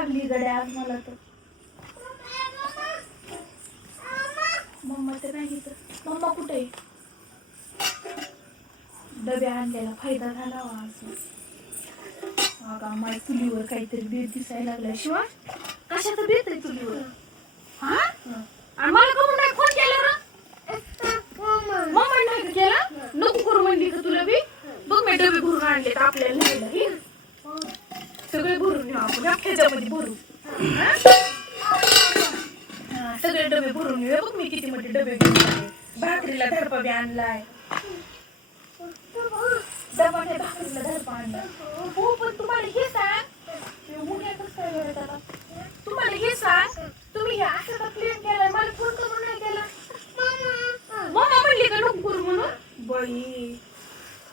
लागली गड्या आज मला तर. मम्मा ते नाही इथं. मम्मा कुठे डबे आणलेला फायदा झाला हो आज. अगं माय चुलीवर काहीतरी बेत दिसायला लागलाय. शिवाय कशाचा बेत आहे चुलीवर? हा? आणि मला करून नाही फोन केला ना मम्मा नाही केला? नको करू म्हणली का तुला बी? बघ मी डबे भरून आणले आपल्याला सगळे भरून येऊ आपण. अख्ख्याच्यामध्ये भरू सगळे डबे भरून येऊ. बघ मी किती मोठे डबे घेऊन भाकरीला धडपा बी आणलाय. डबा नाही भाकरीला धडपा आणला हो पण तुम्हाला हे सांग. कसं काय वेळ त्याला? तुम्हाला हे सांग. तुम्ही हे असं का प्लेन केलाय? मला फोन करून नाही केला. मम्मा म्हणली का नको करू म्हणून? बाई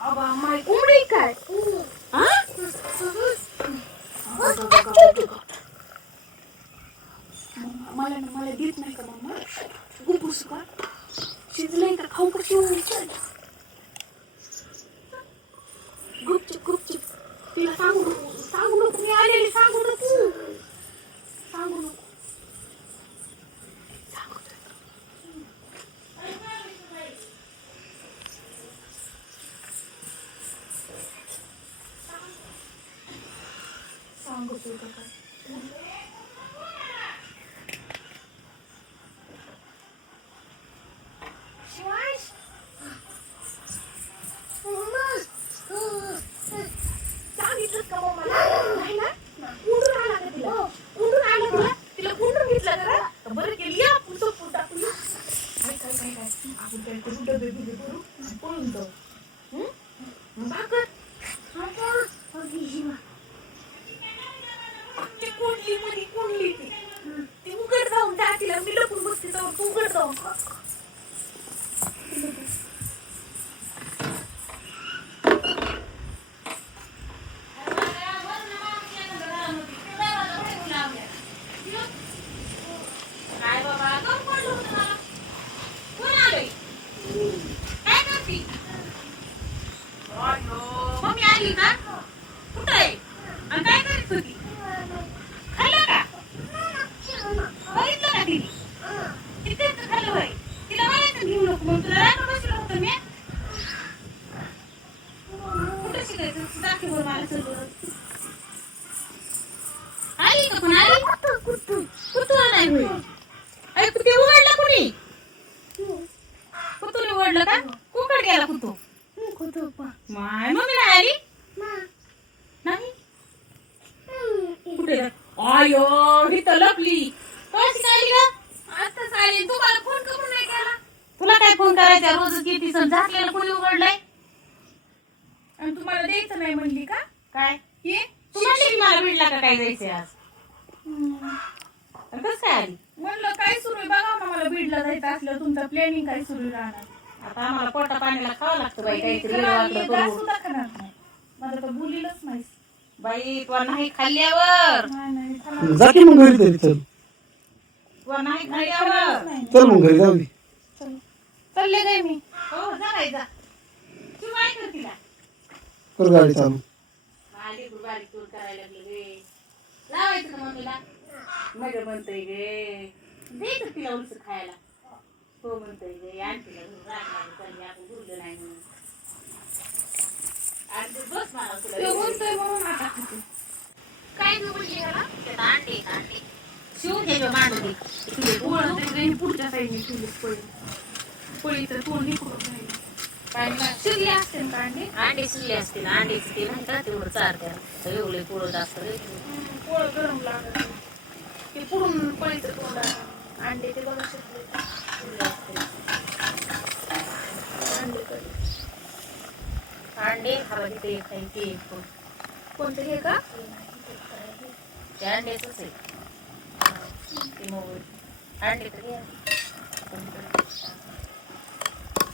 अबा माय कोंबडी काय? हा? मला मला देत नाही का मम्मा गुबूस का शिजलंय का खाऊ कशी गुपचूप Oh, म्हणायचं घेऊ नको म्हणून तुला राखून बसलं होतं मी कुठं शिकायचं दाखव बरं मला सगळं आली का पण आली कुठं नाही होय अरे कुठे उघडला कुणी कुतून उघडलं का कुकड गेला कुतू माय मम्मी नाही आली नाही कुठे आयो ही तर लपली कशी काय आली का आताच आली तू मला फोन करून नाही केला तुला काय फोन करायचा सण झाकलेलं कुणी उघडलंय? आणि तुम्हाला द्यायचं नाही म्हणली का? काय? ये. की मला बीडला का काय जायचंय आज? कस काय आली? म्हणलं काय सुरू आहे? बघा ना मला बीडला जायचं असलं तुमचं प्लॅनिंग काय सुरू राहणार? आता आम्हाला पोटा पाण्याला खावं लागतं बाई काहीतरी वेगळं करून सुद्धा खाणार नाही. मला तर बोलीलच नाही बाई तू नाही खाल्ल्यावर. नाही नाही खाणार जा की मग घरी तरी चल. तू नाही खाल्ल्यावर. नाही. चल मग घरी जाऊ दे. चालले काय मी? हो जा बाई जा. तू काय करतीला कर गाडी चालू? आली बारीक तूर करायला लागलं गे लावायचं का मम्मीला? मग म्हणतोय गे द्यायचं तिला उलस खायला. हो म्हणतोय गे आणखीला चालली आपण बोललो नाही म्हणून. आणि तू बस मला तुला. तो बोलतोय म्हणून आता. खाते. काय तू बोलली? त्यात अंडे शिवून पुढच्या साईडने पळीचं तोंड निघून राहिलं काय नाही. शिरले असते ना कांडे अंडे असतील अंडे ते नाही का तेवढं चारत्या एवढे पोळं जास्त रे. पोळ गरम लागत ते पळीचं तोंड. अंडे ते बघा शिरले शिजले असतील. अंडे कधी अंडे खावा तिथे खायचे एक पण. कोणतं हे का ते अंड्याच आहे ते मोबाईल अंडे तर घ्या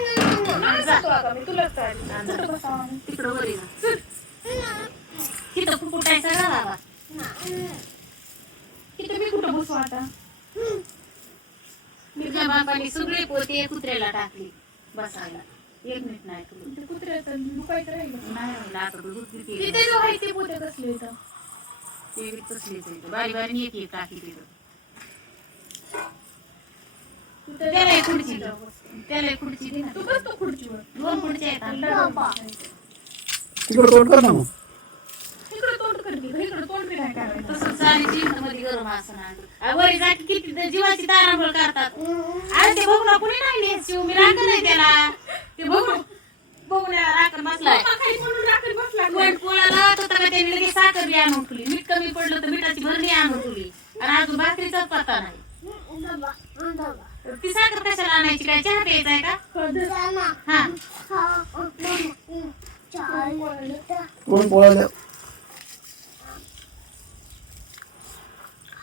चालेल. कुठं बसावं तिथं मी कुठं बसू आता तुझ्या बापाने सगळे पोते कुत्र्याला टाकली बसायला एक मिनिट नाही तुला कुत्र्याचं दुखायचं राहिलं नाही राहिलं आता तर तिथे जो आहे ते पोते कसले इथं ते बी तसलीच बारी बारी एक एक टाकी तिथं त्याला खुर्ची त्याला खुर्ची दे ना. तू बसतो खुर्चीवर. दोन खुर्च्या आहेत आमच्या. तिकडे तोंड कर ना मग. इकडे तोंड करते इकडे तोंड बी नाही करायचं तसं सारी जीवनामध्ये गरम असं ना वरी जाती किती तर जीवाची तारांबळ करतात अरे ते बघू ना कुणी नाही नेत शिव मी राखण नाही त्याला. ते बघू बघून राखण बसलाय. काही म्हणून राखील बसला पण कोणाला होता का त्याने लगेच साखर बी आणून ठेवली. मीठ कमी पडलं तर मिठाची भरणी आणून ठेवली. आणि अजून भाकरीचाच पत्ता नाही. ती साखर कशाला आणायची? काय चहा प्यायचा आहे का हा. कोण पोळायला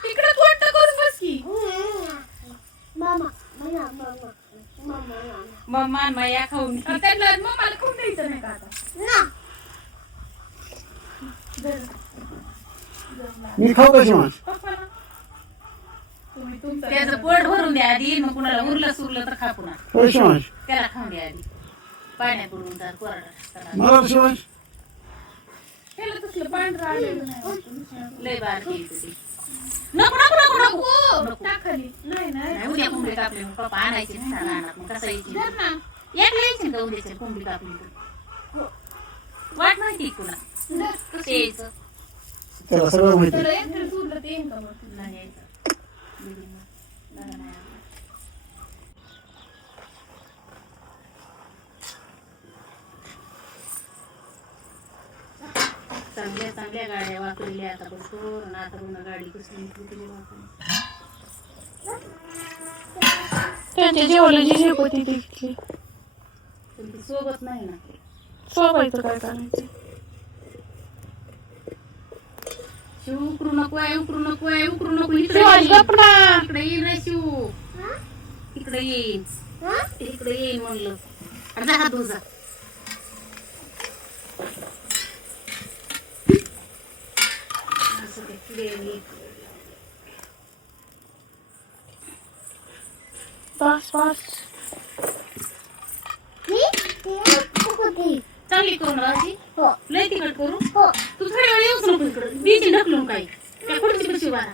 इकडे तोंड करून बस की. मग मान माया खाऊन त्यांना मम्माला खूप द्यायचं नाही का आता? मी खाऊ कशी पप्पाला तुम्ही तुमचं त्याचं पोट भरून द्या आधी मग कुणाला उरलं सुरलं तर खा पुन्हा. त्याला खाऊन द्या आधी. पाण्यात बुडवून तर कोरडा मला कशी माझ ह्याला तसलं पांढरं आलेलं नाही. वाटतं. लय बार केली तुझी नको नको नको नको. नको. टाकाली नाही नाही. नाही, उद्या कोंबडी कापली मग पप्पा आणायची नाही ना रानात. मग कसं यायची? धर ना. एकला यायची का उद्याची कोंबडी कापली तर वाट माहिती तुला? कसं यायचं? त्याला सगळं माहिती त्याला एक तरी सोडलं ते येईन का मग नाही यायचं. चांगल्या चांगल्या गाड्या वापरल्या. आता आणि आता पुन्हा गाडी कसली कुठली वापरली. त्यांच्या जेवढं जी शेप होती ती सोबत नाही ना. सोबायचं काय करायचं? शिव उकरू नको आहे उकरू नको आहे उकरू नको इकडे शिवाजी ये. गप ना. इकडे येईन रे शिव इकडे येईन इकडे येईन म्हणलं आणि जा हात धुवून जा असं ते किडे येईल. बस बस चांगली करू ना अशी लय तिखट करू तू थोड्या वेळ येऊच नको इकडे. बीची ढकलून काही. त्या खुर्ची कशी वारा.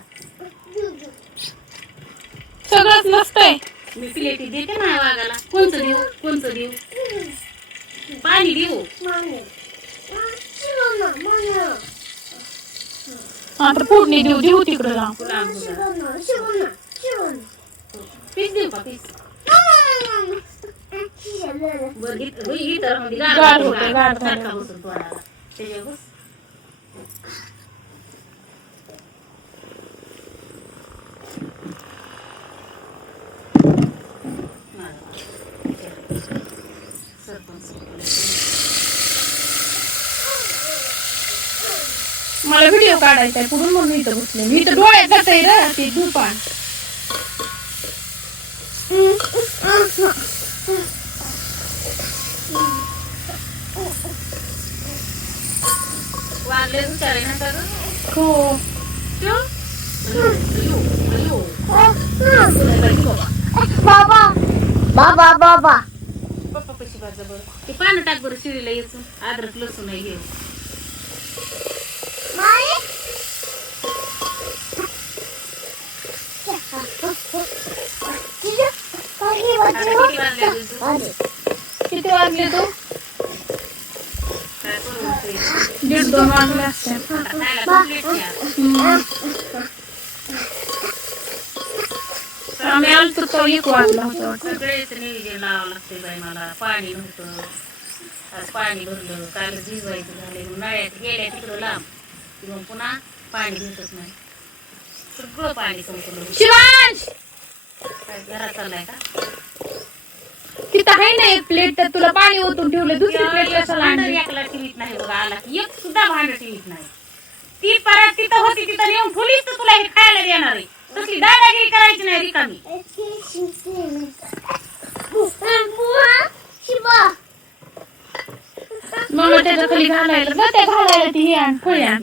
सगळंच नसतंय मी प्लेटी देते ना वाघाला. कोणचं देऊ? कोणचं देऊ? पाणी देऊ. आता फोडणी देऊ देऊ तिकडे. पीस देऊ का पीस गार होते, गार. झाले. मला व्हिडिओ काढायचा आहे पुढून म्हणून इथं बसले मी इथं डोळ्यात जाते रे ते दुपान वागले विचारे ना का गं? हो ठेव. अयो, अयो, अयो. तुला बाई, बाबा. बाबा बाबा पप्पा कशी भाजा बरं ते पानं टाक बरं शिळीला येसून अद्रक लसूण आहे घे आता किती वाजले अजून तू? किती वाजले तू काय करू म्हणते? दीड दोन वाजले असते आम्ही आलतो तो एक वाजला होता सगळेच नियोजन लावावं लागते बाई मला पाणी नव्हतं आज पाणी भरलं काल भिजवायचं झाले नळ्यात गेल्या तिकडं लांब मग पुन्हा पाणी भेटत नाही सगळं पाणी संपलं शिवांश! काय घरात चाललाय का तिथं आहे ना एक प्लेट तर तुला पाणी ओतून ठेवलं दुसरी प्लेट कलर आणली? एकला ठेवीत नाही बघा आला की एक सुद्धा भांड ठेवीत नाही. ती परत तिथं होती तिथं नेऊन ठेवलीच तुला हे खायला देणार आहे. तसली दादागिरी करायची नाही रिकामी. मग त्याच्या खाली घालायला बघ घालायला ती आण फळी आण.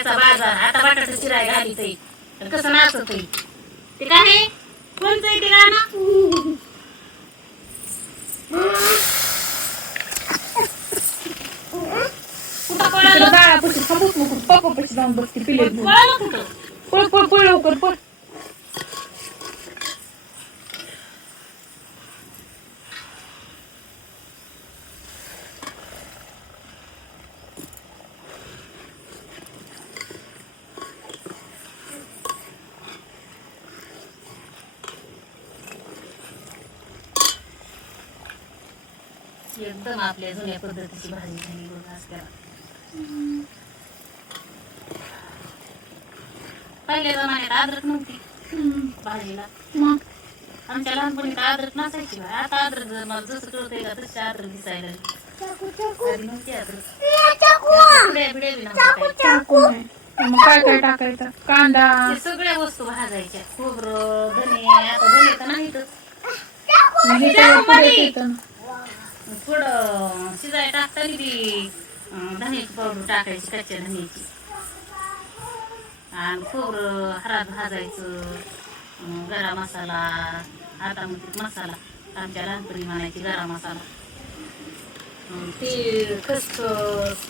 मोठ्याचा बाजार आता बटाटा चिराय घाली ते कसं नाचत ते काय कोणतं आहे ते गाणं कुठं पळालं बाळापाशी थांबूच नको पप्पापाशी जाऊन बसते पिले पळालं कुठं पळ पळ पळ लवकर पळ एकदम आपल्या जुन्या पद्धतीची भाजी झाली बघ त्याला. पहिल्या जमान्यात अद्रक नव्हती भाजीला. मग? आमच्या लहानपणी तर अद्रक नसायची. आता अद्रक जर मला जसं कळतंय का तशी अद्रक दिसायला नव्हती. मग काय काय टाकायचं? कांदा. सगळ्या वस्तू भाजायच्या. खोबरं धने आता धने तर नाहीतच मग हे सगळं पुढे येतं. थोडं शिजाय टाकताना अं, धन्याची पावडर टाकायची कच्च्या धन्याची आणि खोबरं हरात भाजायचं गरम मसाला हातामध्ये मसाला आमच्या लहानपणी म्हणायची गरम मसाला. खसखस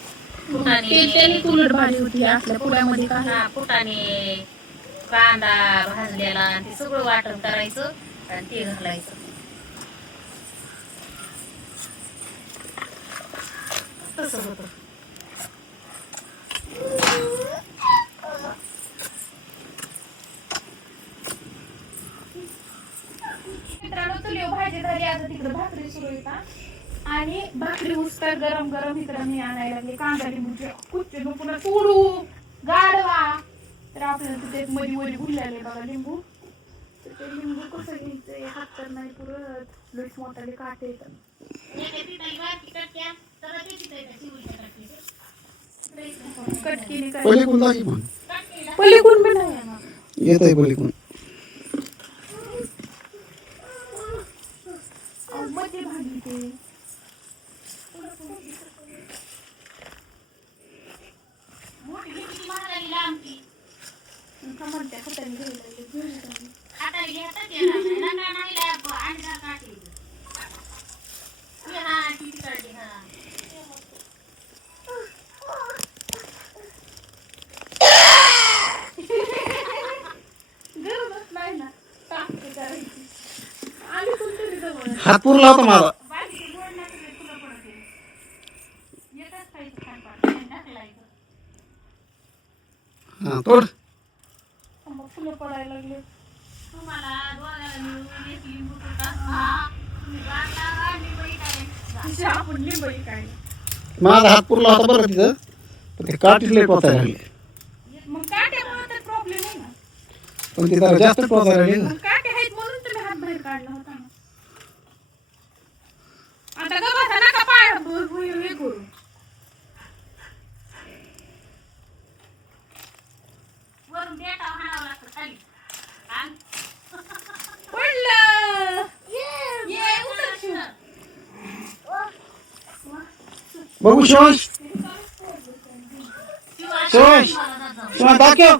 ते उलट भाजी होती आपल्या पुण्यामध्ये हा कांदा भाजलेला आणि ते सगळं वाटण करायचं आणि ते घालायचं. तसं होतं मित्रांनो चुलीवर भाजी झाली. आता तिकडे भाकरी सुरू येतात आणि भाकरी उस्तर गरम गरम इकडे मी आणायला लागले. कांदा लिंबूचे कुच्चे पुन्हा गाडवा तर आपल्याला तिथे एक मध्ये मध्ये बघा लिंबू. तर ते लिंबू कसं घ्यायचं हात तर नाही पुरत. लईच मोठाले काटे येतात. पलीकडून दाखी पण पलीकडून पण नाही येणार. येत आहे पलीकडून अहो, मध्ये भाजली ते का म्हणते हाताने घ्यायला लागले. घेऊन जाऊ. गरजच नाही ना टाकते करायची आली कोणतरी जवळ हात पुरला होता माझा. हा तोड. मग फुलं पडायला लागले. तिचे आपण लिंबई काय? माझा हात पुरला होता बरं तिथं पण ते काठीच लई टोचायला लागले. मग काट्यामुळे तर प्रॉब्लेम आहे ना. पण ते जरा जास्त टोचायला लागले ना मग काटे आहेत म्हणून तुम्ही हात बाहेर काढला होता ना आता ग बसा नका पाय ब- ब- हे करू वरून देटा हाणावं लागतं खाली आणि पडलं ये उतर शिव. बघू शिवांश शिवांश शिवांश दाखव.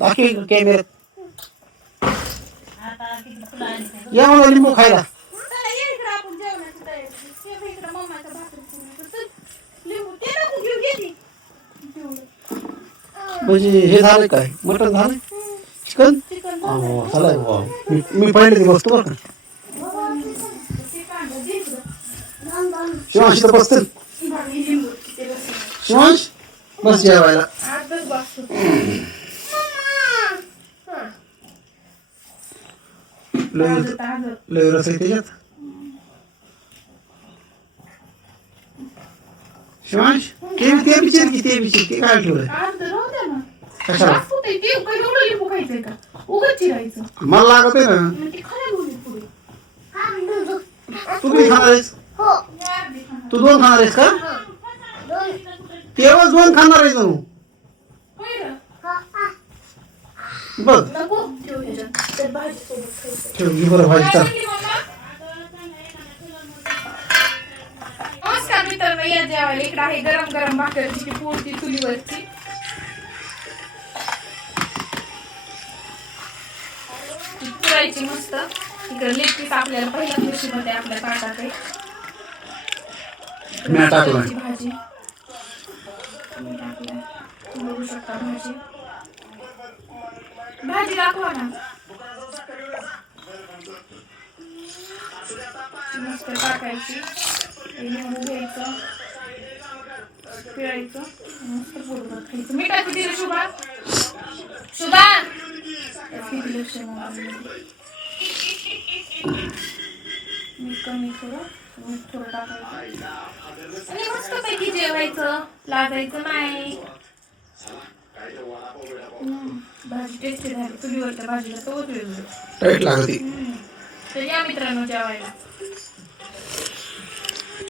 दाखव. कॅमेऱ्यात. या मला लिंबू खायला. म्हणजे हे झालं काय? मटण झालं? चिकन? हो झालंय. मी पहिले ती वस्तू बरं का. दे शिवांश बसतील. बस शिवांश बस जेवायला आजच बसतो लय ताजं ताजं लय रस आहे त्याच्यात शिवांश ते ते विचार की ते विचार ते काय ठेवलंय आज तर राहू द्या ना कशाला जास्त होतंय ते काही एवढं लिंबू खायचंय का उगाच चिरायचं मला लागत आहे ना मग ते खराब होईल पुढे तू किती खाणार आहेस हो तू दोन खाणार आहेस का तेव्हाच दोन खाणार आहेस ना तू? बघ. नको. ठेव ह्याच्यात त्या भाजी सोबत खायचं. ठेव घे बरं भाजी काय चाल. म्हणली मम्मा? नमस्कार मित्रांनो या जेवायला. इकडे आहे गरम गरम भाकरची पोळती चुलीवरची. ती पुरायची मस्त. इकडे लेग आपल्याला पहिल्या दिवशी मध्ये आपल्या ताटात आहे टाकलाय. भाजी. बघू शकता भाजी. भाजी दाखवा ना. मस्त टाकायची. लिंबू घ्यायचं. पिळायचं. मस्त बरोबर खायचं. मी टाकू दिलं शुभा. शुभा. किती लक्ष आहे मोबाईलमध्ये. कमी करू. मीठ थोडं टाकायचं. आणि मस्त पैकी जेवायचं. लागायचं नाही. भाजी टेस्टी झाली चुलीवरच्या भाजीला वेगळं टाईट लागते तर या मित्रांनो जेवायला.